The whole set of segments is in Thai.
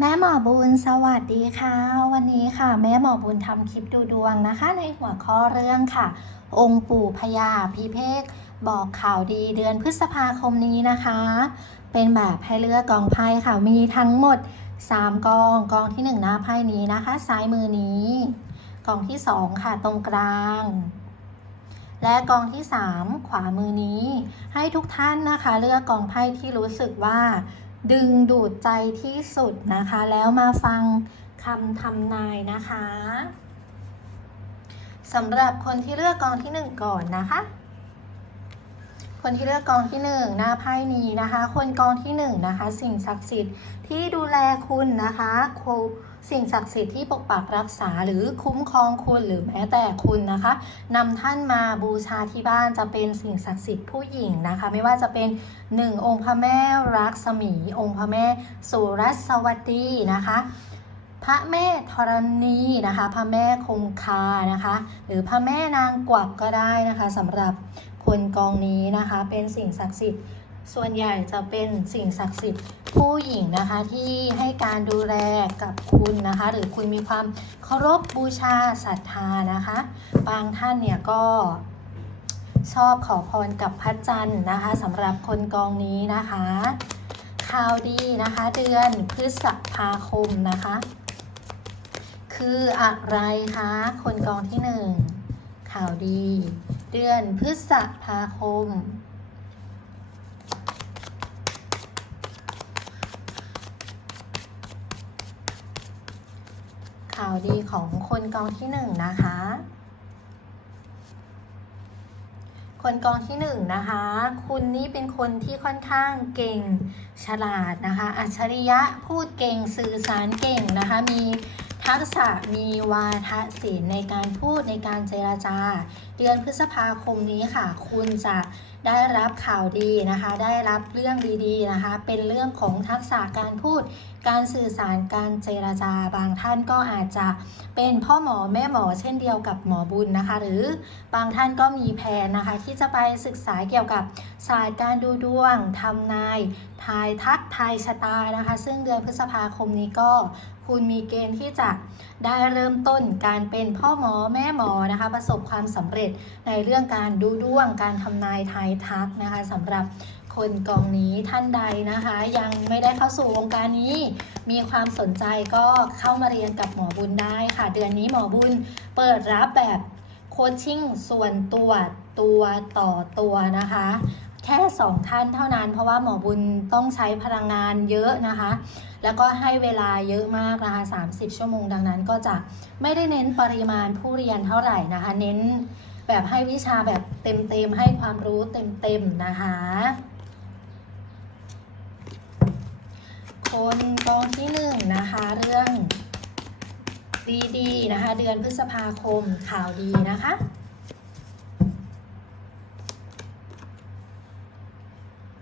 แม่หมอบุญสวัสดีค่ะ วันนี้ค่ะ แม่หมอบุญทำคลิปดูดวงนะคะ ในหัวข้อเรื่องค่ะ องค์ปู่พญาพิเภกบอกข่าวดีเดือนพฤษภาคมนี้นะคะ เป็นแบบให้เลือกกองไพ่ค่ะ มีทั้งหมด 3 กองกองที่ 1 หน้าไพ่นี้นะคะ ซ้ายมือนี้ กองที่ 2 ค่ะตรงกลางและกองที่ 3 ขวามือนี้ ให้ทุกท่านนะคะ เลือกกองไพ่ที่รู้สึกว่า ดึงดูดใจที่สุดนะคะ แล้วมาฟังคำทำนายนะคะสำหรับคนที่เลือกกองที่หนึ่งก่อนนะคะ คนที่เลือกกองที่หนึ่งหน้าไพ่นี้นะคะ คนกองที่หนึ่งนะคะ สิ่งศักดิ์สิทธิ์ที่ดูแลคุณนะคะครู สิ่งศักดิ์สิทธิ์ที่ปกปักรักษาหรือคุ้มครองคุณหรือแม้แต่คุณนะคะนำท่านมาบูชาที่บ้านจะเป็นสิ่งศักดิ์สิทธิ์ผู้หญิงนะคะ ไม่ว่าจะเป็นหนึ่งองค์พระแม่รักษมี องค์พระแม่สุรัสวดีนะคะพระแม่ธรณีนะคะ พระแม่คงคานะคะ หรือพระแม่นางกวักก็ได้นะคะสำหรับคนกองนี้นะคะ เป็นสิ่งศักดิ์สิทธิ์ ส่วนใหญ่จะเป็นสิ่งศักดิ์สิทธิ์ผู้หญิงนะคะที่ให้การดูแลกับคุณนะคะ หรือคุณมีความเคารพบูชาศรัทธานะคะ บางท่านเนี่ยก็ชอบขอพรกับพระจันทร์นะคะสำหรับคนกองนี้นะคะข่าวดีนะคะ เดือนพฤษภาคมนะคะ คืออะไรคะคนกองที่หนึ่งข่าวดี เดือนพฤษภาคม ข่าวดีของคนกองที่หนึ่งนะคะ คนกองที่หนึ่งนะคะ คุณนี่เป็นคนที่ค่อนข้างเก่งฉลาดนะคะ อัจฉริยะพูดเก่งสื่อสารเก่งนะคะ มีทักษะมีวาทศิลป์ในการพูดในการเจรจา เดือนพฤษภาคมนี้ค่ะ คุณจะ ได้รับข่าวดีนะคะ ได้รับเรื่องดีๆนะคะ เป็นเรื่องของทักษะการพูด การสื่อสารการเจรจาบางท่านก็อาจจะเป็นพ่อหมอแม่หมอเช่นเดียวกับหมอบุญนะคะ หรือบางท่านก็มีแผนนะคะ ที่จะไปศึกษาเกี่ยวกับศาสตร์การดูดวงทำนายทายทักทายชะตานะคะ ซึ่งเดือนพฤษภาคมนี้ก็ คุณมีเกณฑ์ที่จะได้เริ่มต้นการเป็นพ่อหมอแม่หมอนะคะประสบความสำเร็จในเรื่องการดูดวงการทำนายทายทักนะคะสำหรับคนกองนี้ท่านใดนะคะ ยังไม่ได้เข้าสู่วงการนี้ มีความสนใจก็เข้ามาเรียนกับหมอบุญได้ค่ะ เดือนนี้หมอบุญเปิดรับแบบโคชชิ่งส่วนตัวตัวต่อตัวนะคะแค่ 2 ท่านเท่านั้นเพราะว่าหมอบุญต้องใช้พลังงานเยอะนะคะแล้วก็ให้เวลาเยอะมากนะคะ30 ชั่วโมงดังนั้นก็จะไม่ได้เน้นปริมาณผู้เรียนเท่าไหร่นะคะ เน้นแบบให้วิชาแบบเต็มๆ ให้ความรู้เต็มๆ นะคะ คนกองที่หนึ่งนะคะ เรื่องดีๆนะคะ เดือนพฤษภาคมข่าวดีนะคะ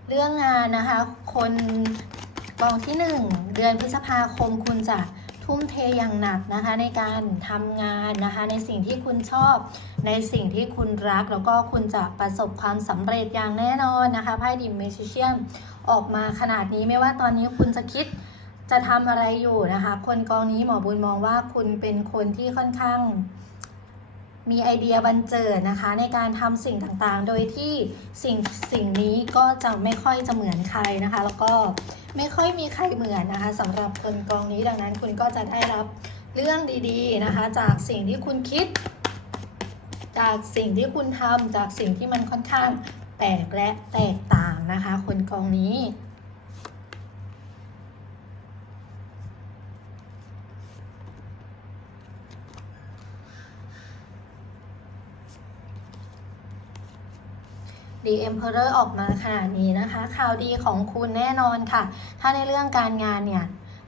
เรื่องงานนะคะ คน กองที่ 1 เดือนพฤษภาคมคุณจะทุ่มเทอย่างหนักนะคะในการทำงานนะคะในสิ่งที่คุณชอบ ในสิ่งที่คุณรัก แล้วก็คุณจะประสบความสำเร็จอย่างแน่นอนนะคะไพ่ดิมเมจิเชียนออกมาขนาดนี้ไม่ว่าตอนนี้คุณจะคิดจะทำอะไรอยู่นะคะ คนกองนี้หมอบุญมองว่าคุณเป็นคนที่ค่อนข้าง มีไอเดียบันเจิดนะคะ ในการทำสิ่งต่างๆ โดยที่สิ่งสิ่งนี้ก็จะไม่ค่อยจะเหมือนใครนะคะ แล้วก็ไม่ค่อยมีใครเหมือนนะคะสำหรับคนกองนี้ดังนั้นคุณก็จะได้รับเรื่องดีๆนะคะ จากสิ่งที่คุณคิด จากสิ่งที่คุณทำจากสิ่งที่มันค่อนข้างแปลกและแตกต่างนะคะ คนกองนี้ ดีเอ็มเพอร์ออกมาขนาดนี้นะคะ ข่าวดีของคุณแน่นอนค่ะ ถ้าในเรื่องการงานเนี่ย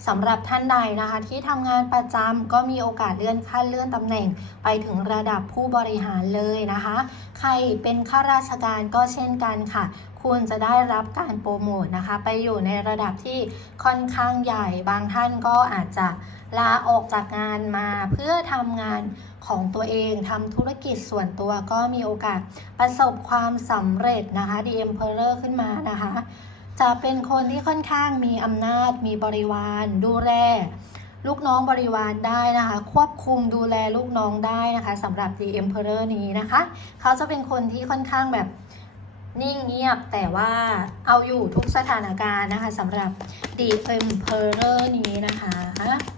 สำหรับท่านใดนะคะที่ทำงานประจำก็มีโอกาสเลื่อนขั้นเลื่อนตำแหน่ง ไปถึงระดับผู้บริหารเลยนะคะ ใครเป็นข้าราชการก็เช่นกันค่ะ คุณจะได้รับการโปรโมทนะคะ ไปอยู่ในระดับที่ค่อนข้างใหญ่ บางท่านก็อาจจะลาออกจากงานมาเพื่อทำงาน ของตัวเองทำธุรกิจส่วนตัวก็มีโอกาสประสบความสำเร็จนะคะ DM p e r ขึ้นมานะคะ จะเป็นคนที่ค่อนข้างมีอำนาจ มีบริวาร ดูแลลูกน้องบริวารได้นะคะ ควบคุมดูแลลูกน้องได้นะคะสำหรับ The Emperor นี้นะคะ เขาจะเป็นคนที่ค่อนข้างแบบนิ่งเงียบแต่ว่าเอาอยู่ทุกสถานการณ์นะคะสำหรับ The Emperor นี้นะคะ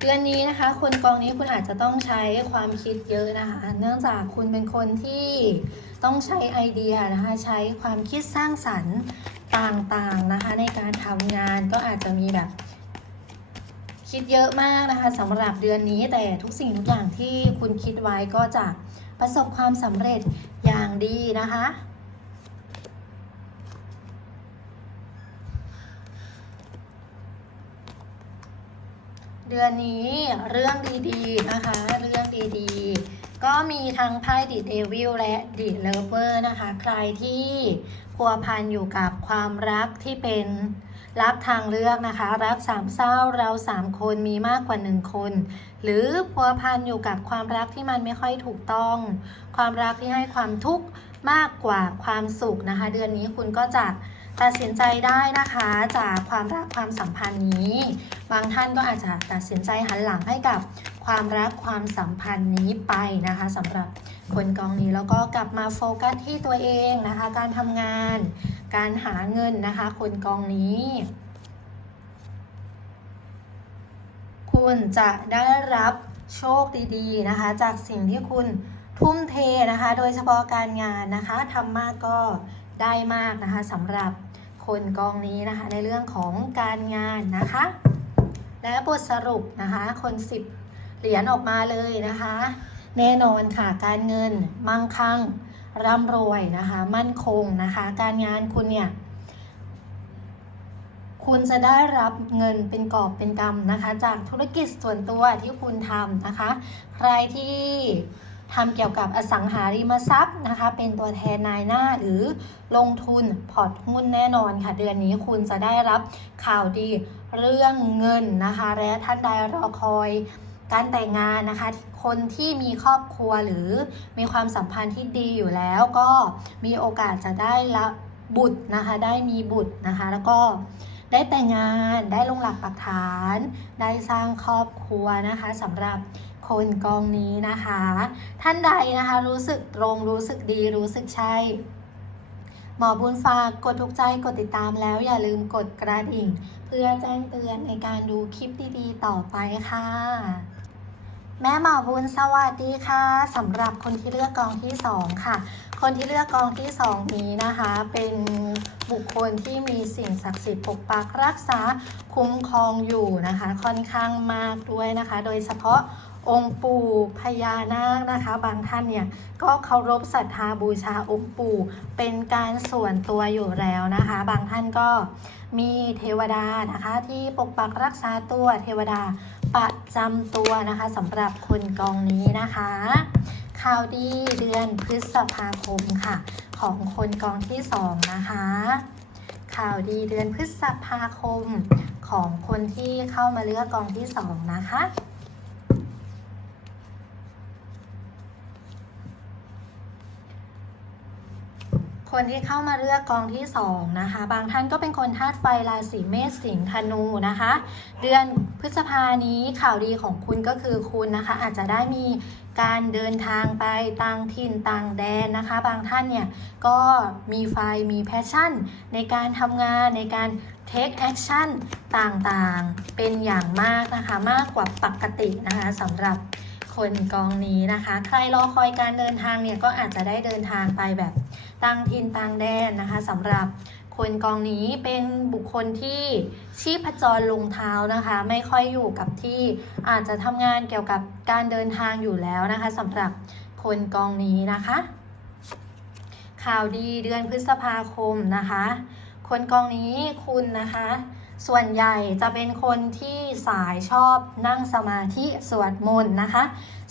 เดือนนี้นะคะ คนกองนี้คุณอาจจะต้องใช้ความคิดเยอะนะคะ เนื่องจากคุณเป็นคนที่ต้องใช้ไอเดียนะคะ ใช้ความคิดสร้างสรรค์ต่างๆนะคะ ในการทำงานก็อาจจะมีแบบ คิดเยอะมากนะคะสำหรับเดือนนี้แต่ทุกสิ่งทุกอย่างที่คุณคิดไว้ก็จะประสบความสำเร็จอย่างดีนะคะ เดือนนี้เรื่องดีๆนะคะ เรื่องดีๆ ก็มีทั้งไพ่ดิเดวิลและดิเลเวอร์นะคะ ใครที่พัวพันอยู่กับความรักที่เป็นรักทางเลือกนะคะ รักสามเศร้าเราสามคนมีมากกว่าหนึ่งคน หรือพัวพันอยู่กับความรักที่มันไม่ค่อยถูกต้อง ความรักที่ให้ความทุกข์มากกว่าความสุขนะคะ เดือนนี้คุณก็จะ ตัดสินใจได้นะคะจากความรักความสัมพันธ์นี้ บางท่านก็อาจจะตัดสินใจหันหลังให้กับความรักความสัมพันธ์นี้ไปนะคะสำหรับคนกองนี้แล้วก็กลับมาโฟกัสที่ตัวเองนะคะ การทำงาน การหาเงินนะคะ คนกองนี้ คุณจะได้รับโชคดีๆนะคะ จากสิ่งที่คุณทุ่มเทนะคะ โดยเฉพาะการงานนะคะทำมากก็ได้มากนะคะสำหรับ คนกองนี้นะคะ ในเรื่องของการงานนะคะ และบทสรุปนะคะ คนสิบเหรียญออกมาเลยนะคะ แน่นอนค่ะการเงินมั่งคั่งร่ำรวยนะคะ มั่นคงนะคะ การงานคุณเนี่ยคุณจะได้รับเงินเป็นกอบเป็นกำนะคะ จากธุรกิจส่วนตัวที่คุณทำนะคะ ใครที่ ทำเกี่ยวกับอสังหาริมทรัพย์นะคะ เป็นตัวแทนนายหน้าหรือลงทุนพอร์ตหุ้นแน่นอนค่ะ เดือนนี้คุณจะได้รับข่าวดีเรื่องเงินนะคะ และท่านใดรอคอยการแต่งงานนะคะ คนที่มีครอบครัวหรือมีความสัมพันธ์ที่ดีอยู่แล้วก็มีโอกาสจะได้รับบุตรนะคะ ได้มีบุตรนะคะ แล้วก็ได้แต่งงาน ได้ลงหลักปักฐาน ได้สร้างครอบครัวนะคะสำหรับ คนกองนี้นะคะ ท่านใดนะคะรู้สึกตรงรู้สึกดีรู้สึกใช่ หมอบุญฝากกดถูกใจกดติดตามแล้วอย่าลืมกดกระดิ่ง เพื่อแจ้งเตือนในการดูคลิปดีๆ ต่อไปค่ะ แม่หมอบุญสวัสดีค่ะสำหรับคนที่เลือกกองที่2ค่ะ คนที่เลือกกองที่2นี้นะคะ เป็นบุคคลที่มีสิ่งศักดิ์สิทธิ์ปกปักรักษาคุ้มครองอยู่นะคะ ค่อนข้างมากด้วยนะคะ โดยเฉพาะ องค์ปู่พญานาคนะคะ บางท่านเนี่ยก็เคารพศรัทธาบูชาองค์ปู่เป็นการส่วนตัวอยู่แล้วนะคะ บางท่านก็มีเทวดานะคะที่ปกปักรักษาตัวเทวดาประจำตัวนะคะสำหรับคนกองนี้นะคะข่าวดีเดือนพฤษภาคมค่ะ ของคนกองที่สองนะคะข่าวดีเดือนพฤษภาคมของคนที่เข้ามาเลือกกองที่สองนะคะ คนที่เข้ามาเลือกกองที่สองนะคะ บางท่านก็เป็นคนธาตุไฟราศีเมษสิงห์ธนูนะคะ เดือนพฤษภานี้ข่าวดีของคุณก็คือคุณนะคะ อาจจะได้มีการเดินทางไปต่างถิ่นต่างแดนนะคะ บางท่านเนี่ยก็มีไฟมีแพชชั่น ในการทำงานในการ take action ต่างๆ เป็นอย่างมากนะคะ มากกว่าปกตินะคะสำหรับคนกองนี้นะคะ ใครรอคอยการเดินทางเนี่ยก็อาจจะได้เดินทางไปแบบ ต่างถิ่นต่างแดนนะคะสำหรับคนกองนี้เป็นบุคคลที่ชีพจรลงเท้านะคะ ไม่ค่อยอยู่กับที่อาจจะทำงานเกี่ยวกับการเดินทางอยู่แล้วนะคะสำหรับคนกองนี้นะคะ ข่าวดีเดือนพฤษภาคมนะคะ คนกองนี้คุณนะคะ ส่วนใหญ่จะเป็นคนที่สายชอบนั่งสมาธิสวดมนต์นะคะ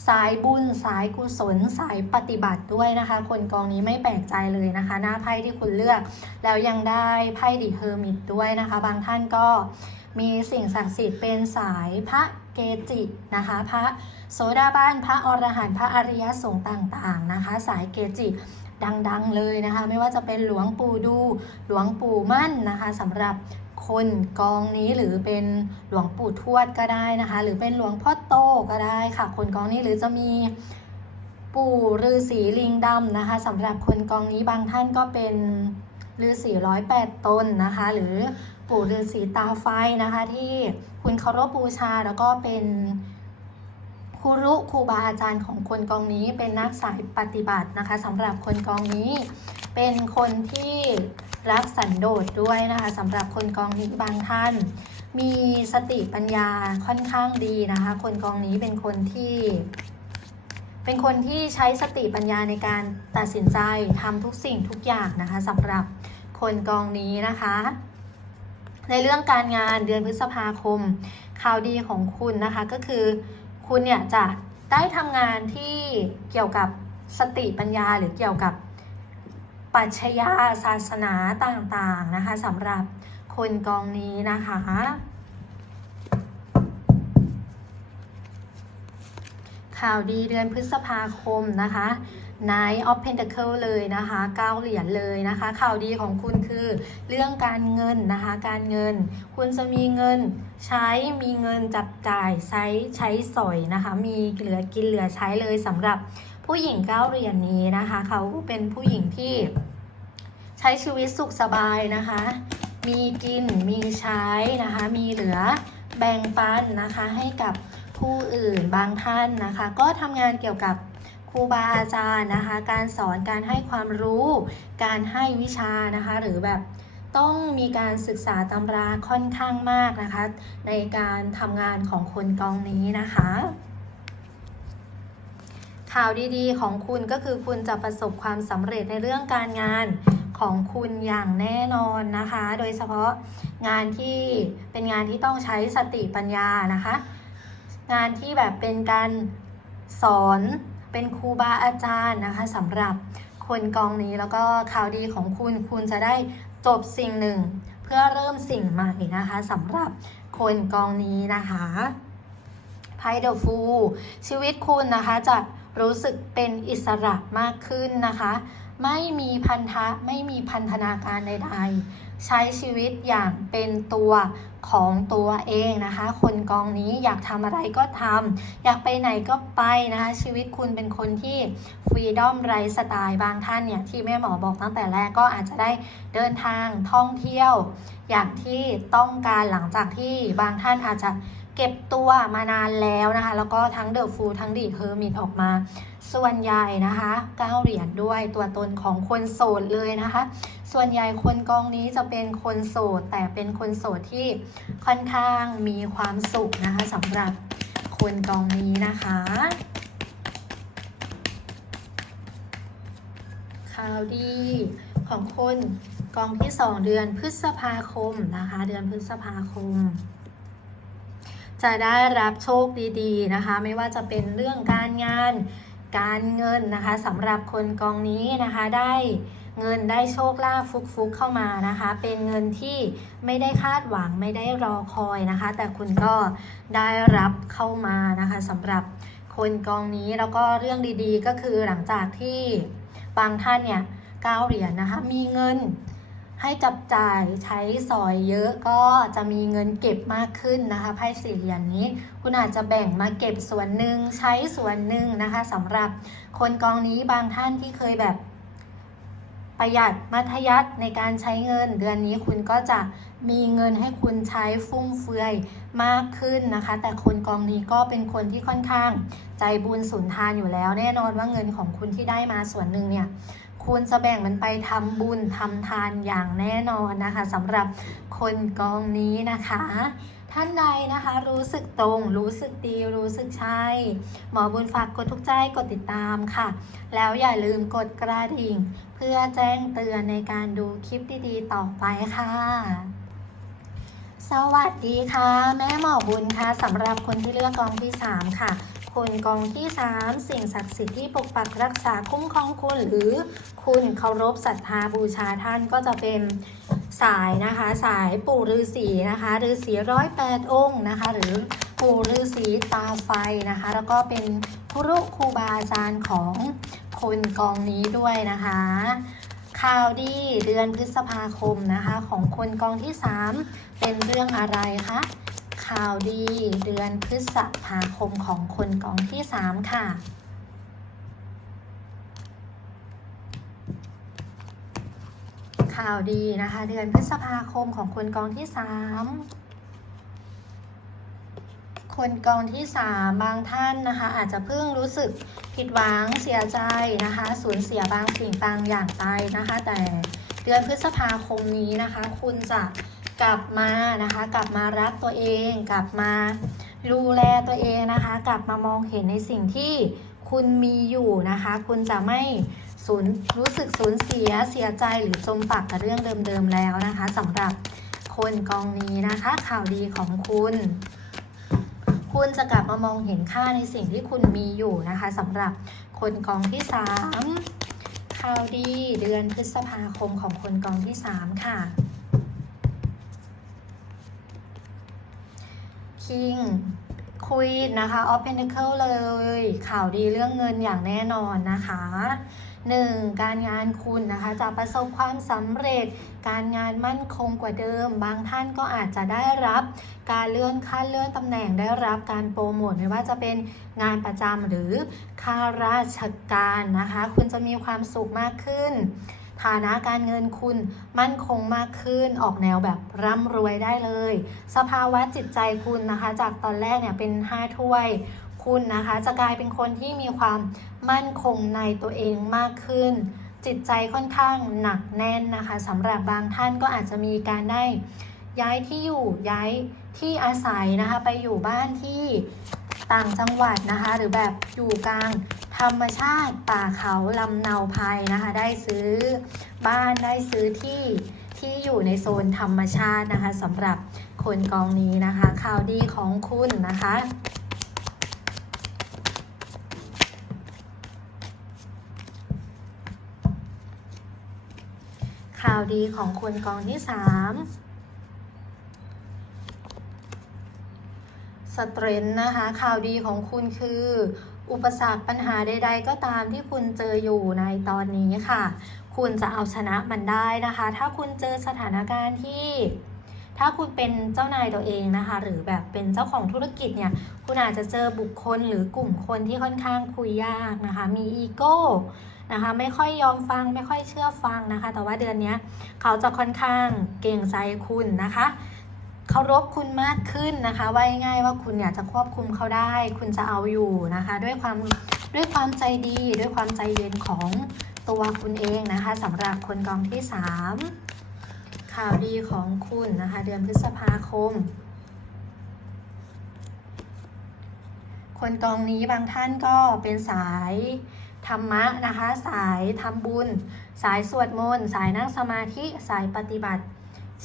สายบุญสายกุศลสายปฏิบัติด้วยนะคะ คนกองนี้ไม่แปลกใจเลยนะคะ หน้าไพ่ที่คุณเลือก แล้วยังได้ไพ่ดิเฮอร์มิตด้วยนะคะ บางท่านก็มีสิ่งศักดิ์สิทธิ์เป็นสายพระเกจินะคะ พระโสดาบันพระอรหันต์พระอริยสงฆ์ต่างๆนะคะ สายเกจิดังๆเลยนะคะ ไม่ว่าจะเป็นหลวงปู่ดูหลวงปู่มั่นนะคะสำหรับ คนกองนี้หรือเป็นหลวงปู่ทวดก็ได้นะคะ หรือเป็นหลวงพ่อโตก็ได้ค่ะ คนกองนี้หรือจะมีปู่ฤาษีลิงดำนะคะสำหรับคนกองนี้บางท่านก็เป็นฤาษีร้อยแปดตนนะคะ หรือปู่ฤาษีตาไฟนะคะ ที่คุณเคารพบูชาแล้วก็เป็นครูรุครูบาอาจารย์ของคนกองนี้เป็นนักสายปฏิบัตินะคะสำหรับคนกองนี้ เป็นคนที่รักสันโดษด้วยนะคะสำหรับคนกองนี้บางท่าน มีสติปัญญาค่อนข้างดีนะคะ คนกองนี้เป็นคนที่ เป็นคนที่ใช้สติปัญญาในการตัดสินใจทำทุกสิ่งทุกอย่างนะคะสำหรับคนกองนี้นะคะ ในเรื่องการงานเดือนพฤษภาคมข่าวดีของคุณนะคะก็คือคุณเนี่ยจะได้ทำงานที่เกี่ยวกับสติปัญญาหรือเกี่ยวกับ ปรัชญาศาสนาต่างๆนะคะสำหรับคนกองนี้นะคะ ข่าวดีเดือนพฤษภาคมนะคะ Nine of Pentacle เลยนะคะเก้าเหรียญเลยนะคะ ข่าวดีของคุณคือเรื่องการเงินนะคะ การเงิน คุณจะมีเงินใช้ มีเงินจับจ่ายใช้ใช้สอยนะคะ มีเหลือกินเหลือใช้เลยสำหรับผู้หญิงเก้าเหรียญนี้นะคะ เขาเป็นผู้หญิงที่ ใช้ชีวิตสุขสบายนะคะ มีกินมีใช้นะคะ มีเหลือแบ่งปันนะคะให้กับผู้อื่นบางท่านนะคะ ก็ทำงานเกี่ยวกับครูบาอาจารย์นะคะ การสอนการให้ความรู้ การให้วิชานะคะ หรือแบบต้องมีการศึกษาตำราค่อนข้างมากนะคะ ในการทำงานของคนกองนี้นะคะ ข่าวดีๆของคุณก็คือคุณจะประสบความสำเร็จในเรื่องการงาน ของคุณอย่างแน่นอนนะคะ โดยเฉพาะงานที่เป็นงานที่ต้องใช้สติปัญญานะคะ งานที่แบบเป็นการสอนเป็นครูบาอาจารย์นะคะสำหรับคนกองนี้แล้วก็ข่าวดีของคุณคุณจะได้จบสิ่งหนึ่ง เพื่อเริ่มสิ่งใหม่นะคะสำหรับคนกองนี้นะคะไพ่เดอะฟูชีวิตคุณนะคะจะรู้สึกเป็นอิสระมากขึ้นนะคะ ไม่มีพันธะไม่มีพันธนาการใดๆ ใช้ชีวิตอย่างเป็นตัวของตัวเองนะคะ คนกองนี้อยากทำอะไรก็ทำอยากไปไหนก็ไปนะคะ ชีวิตคุณเป็นคนที่ฟรีดอมไรสไตล์บางท่านเนี่ย ที่แม่หมอบอกตั้งแต่แรกก็อาจจะได้เดินทางท่องเที่ยว อย่างที่ต้องการหลังจากที่บางท่านอาจจะเก็บตัวมานานแล้วนะคะ แล้วก็ทั้งเดอะฟูทั้งดีเฮอร์มิตออกมา ส่วนใหญ่นะคะเก้าเหรียญด้วยตัวตนของคนโสดเลยนะคะ ส่วนใหญ่คนกองนี้จะเป็นคนโสด แต่เป็นคนโสดที่ค่อนข้างมีความสุขนะคะสำหรับคนกองนี้นะคะข่าวดีของคนกองที่2เดือนพฤษภาคมนะคะ เดือนพฤษภาคมจะได้รับโชคดีๆนะคะ ไม่ว่าจะเป็นเรื่องการงาน การเงินนะคะสำหรับคนกองนี้นะคะได้เงินได้โชคลาภฟุกๆเข้ามานะคะ เป็นเงินที่ไม่ได้คาดหวังไม่ได้รอคอยนะคะ แต่คุณก็ได้รับเข้ามานะคะสำหรับคนกองนี้แล้วก็เรื่องดีๆ ก็คือหลังจากที่บางท่านเนี่ยก้าวเหรียญนะคะมีเงิน ให้จับจ่ายใช้สอยเยอะก็จะมีเงินเก็บมากขึ้นนะคะไพ่สี่เหรียญนี้ คุณอาจจะแบ่งมาเก็บส่วนหนึ่งใช้ส่วนหนึ่งนะคะสำหรับคนกองนี้บางท่านที่เคยแบบประหยัดมัธยัติในการใช้เงิน เดือนนี้คุณก็จะมีเงินให้คุณใช้ฟุ่มเฟือยมากขึ้นนะคะ แต่คนกองนี้ก็เป็นคนที่ค่อนข้าง ใจบุญสุนทานอยู่แล้ว แน่นอนว่าเงินของคุณที่ได้มาส่วนหนึ่งเนี่ย คุณจะแบ่งมันไปทำบุญทำทานอย่างแน่นอนนะคะสำหรับคนกองนี้นะคะ ท่านใดนะคะรู้สึกตรง รู้สึกดี รู้สึกใช่ หมอบุญฝากกดทุกใจกดติดตามค่ะ แล้วอย่าลืมกดกระดิ่ง เพื่อแจ้งเตือนในการดูคลิปดีๆ ต่อไปค่ะสวัสดีค่ะ แม่หมอบุญค่ะสำหรับคนที่เลือกกองที่ 3 ค่ะ คนกองที่ 3 สิ่งศักดิ์สิทธิ์ที่ปกปักรักษาคุ้มครองคุณหรือคุณเคารพศรัทธาบูชาท่านก็จะเป็นสายนะคะ สายปู่ฤาษีนะคะฤาษีร้อยแปดองค์นะคะ หรือปู่ฤาษีตาไฟนะคะ แล้วก็เป็นครูครูบาอาจารย์ของคนกองนี้ด้วยนะคะข่าวดีเดือนพฤษภาคมนะคะ ของคนกองที่ 3 เป็นเรื่องอะไรคะ ข่าวดีเดือนพฤษภาคมของคนกองที่ 3 ค่ะ ข่าวดีนะคะ เดือนพฤษภาคมของคนกองที่ 3 คนกองที่ 3 บางท่านนะคะ อาจจะเพิ่งรู้สึกผิดหวังเสียใจนะคะ สูญเสียบางสิ่งบางอย่างไปนะคะ แต่เดือนพฤษภาคมนี้นะคะ คุณจะ กลับมานะคะ กลับมารักตัวเอง กลับมาดูแลตัวเองนะคะ กลับมามองเห็นในสิ่งที่คุณมีอยู่นะคะ คุณจะไม่สูญรู้สึกสูญเสียเสียใจหรือจมปักกับเรื่องเดิมๆแล้วนะคะสำหรับคนกองนี้นะคะ ข่าวดีของคุณ คุณจะกลับมามองเห็นค่าในสิ่งที่คุณมีอยู่นะคะสำหรับคนกองที่ 3 ข่าวดีเดือนพฤษภาคมของคนกองที่ 3 ค่ะ King Queen นะคะ of Pentacle เลย ข่าวดีเรื่องเงินอย่างแน่นอนนะคะ 1. การงานคุณนะคะจะประสบความสำเร็จ การงานมั่นคงกว่าเดิม บางท่านก็อาจจะได้รับ การเลื่อนขั้นเลื่อนตำแหน่งได้รับการโปรโมทไม่ว่าจะเป็นงานประจำหรือข้าราชการนะคะ คุณจะมีความสุขมากขึ้น ฐานะการเงินคุณมั่นคงมากขึ้นออกแนวแบบร่ำรวยได้เลย สภาวะจิตใจคุณนะคะ จากตอนแรกเนี่ยเป็น 5 ถ้วยคุณนะคะจะกลายเป็นคนที่มีความมั่นคงในตัวเองมากขึ้น จิตใจค่อนข้างหนักแน่นนะคะสำหรับบางท่านก็อาจจะมีการได้ย้ายที่อยู่ย้ายที่อาศัยนะคะไปอยู่บ้านที่ต่างจังหวัดนะคะ หรือแบบอยู่กลาง ธรรมชาติป่าเขาลำเนาภัยนะคะ ได้ซื้อบ้านได้ซื้อที่ที่อยู่ในโซนธรรมชาตินะคะสำหรับคนกองนี้นะคะ ข่าวดีของคุณนะคะข่าวดีของคนกองที่สามสเตรนท์นะคะข่าวดีของคุณคือ อุปสรรคปัญหาใด ๆ ก็ตามที่คุณเจออยู่ในตอนนี้ค่ะ คุณจะเอาชนะมันได้นะคะ ถ้าคุณเจอสถานการณ์ที่ ถ้าคุณเป็นเจ้านายตัวเองนะคะ หรือแบบเป็นเจ้าของธุรกิจเนี่ย คุณอาจจะเจอบุคคลหรือกลุ่มคนที่ค่อนข้างคุยยากนะคะ มีอีโก้นะคะไม่ค่อยยอมฟังไม่ค่อยเชื่อฟังนะคะ แต่ว่าเดือนนี้เขาจะค่อนข้างเก่งใจคุณนะคะ เคารพคุณมากขึ้นนะคะ ว่าง่ายๆว่าคุณอยากจะควบคุมเขาได้ คุณจะเอาอยู่นะคะ ด้วยความด้วยความใจดีด้วยความใจเย็นของตัวคุณเองนะคะสำหรับคนกองที่ 3 ข่าวดีของคุณนะคะ เดือนพฤษภาคม คนกองนี้บางท่านก็เป็นสายธรรมะนะคะ สายทำบุญ สายสวดมนต์สายนั่งสมาธิสายปฏิบัติ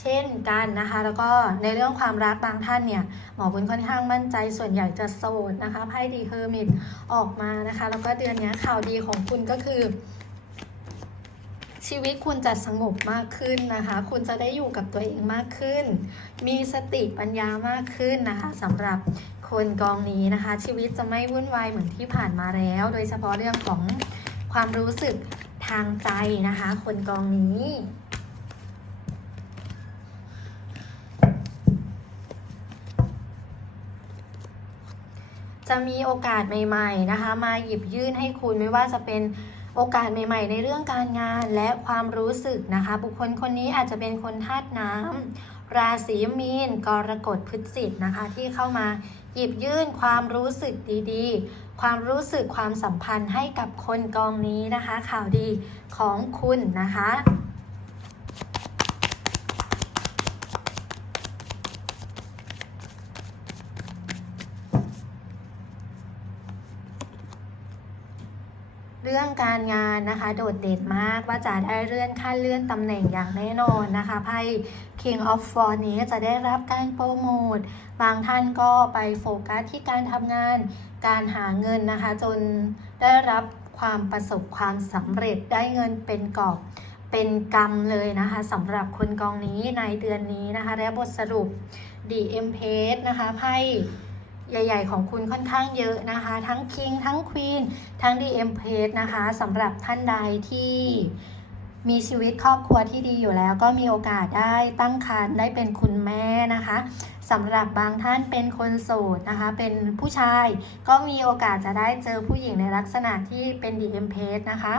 เช่นกันนะคะ แล้วก็ในเรื่องความรักบางท่านเนี่ยหมอบุญค่อนข้างมั่นใจส่วนใหญ่จะโสดนะคะไพ่ดีเฮอร์มิตออกมานะคะ แล้วก็เดือนนี้ข่าวดีของคุณก็คือ ชีวิตคุณจะสงบมากขึ้นนะคะ คุณจะได้อยู่กับตัวเองมากขึ้น มีสติปัญญามากขึ้นนะคะสำหรับคนกองนี้นะคะ ชีวิตจะไม่วุ่นวายเหมือนที่ผ่านมาแล้ว โดยเฉพาะเรื่องของความรู้สึกทางใจนะคะ คนกองนี้ จะมีโอกาสใหม่ๆนะคะ มาหยิบยื่นให้คุณไม่ว่าจะเป็นโอกาสใหม่ ๆ ในเรื่องการงานและความรู้สึกนะคะ บุคคลคนนี้อาจจะเป็นคนธาตุน้ำราศีมีน กรกฎพฤศจิกนะคะ ที่เข้ามาหยิบยื่นความรู้สึกดีๆ ความรู้สึกความสัมพันธ์ให้กับคนกองนี้นะคะ ข่าวดีของคุณนะคะ รื่องการงานนะคะ โดดเด่นมากว่าจะได้เลื่อนขั้นเลื่อนตำแหน่งอย่างแน่นอนนะคะไพ่ King of f o r นี้จะได้รับการโปรโมทบางท่านก็ไปโฟกัสที่การทำงาน การหาเงินนะคะ จนได้รับความประสบความสำเร็จได้เงินเป็นกอบเป็นกำเลยนะคะสำหรับคนกองนี้ในเดือนนี้นะคะ และบทสรุป The Empress นะคะไพ่ ใหญ่ ๆ ของคุณค่อนข้างเยอะนะคะ ทั้ง King ทั้ง Queen ทั้ง DM Page นะคะสำหรับท่านใดที่มีชีวิตครอบครัวที่ดีอยู่แล้ว ก็มีโอกาสได้ตั้งครรภ์ได้เป็นคุณแม่นะคะสำหรับบางท่านเป็นคนโสดนะคะ เป็นผู้ชายก็มีโอกาสจะได้เจอผู้หญิงในลักษณะที่เป็น DM Page นะคะ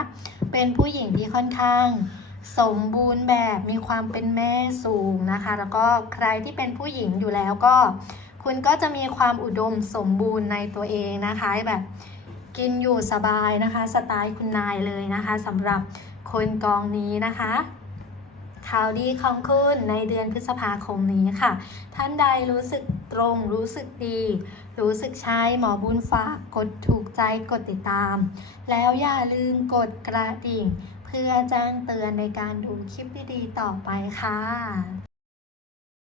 เป็นผู้หญิงที่ค่อนข้างสมบูรณ์แบบมีความเป็นแม่สูงนะคะ แล้วก็ใครที่เป็นผู้หญิงอยู่แล้วก็ คุณก็จะมีความอุดมสมบูรณ์ในตัวเองนะคะแบบกินอยู่สบายนะคะ สไตล์คุณนายเลยนะคะสำหรับคนกองนี้นะคะข่าวดีของคุณในเดือนพฤษภาคมนี้ค่ะ ท่านใดรู้สึกตรงรู้สึกดี รู้สึกใช้หมอบุญฝากกดถูกใจกดติดตาม แล้วอย่าลืมกดกระดิ่ง เพื่อแจ้งเตือนในการดูคลิปดีๆต่อไปค่ะ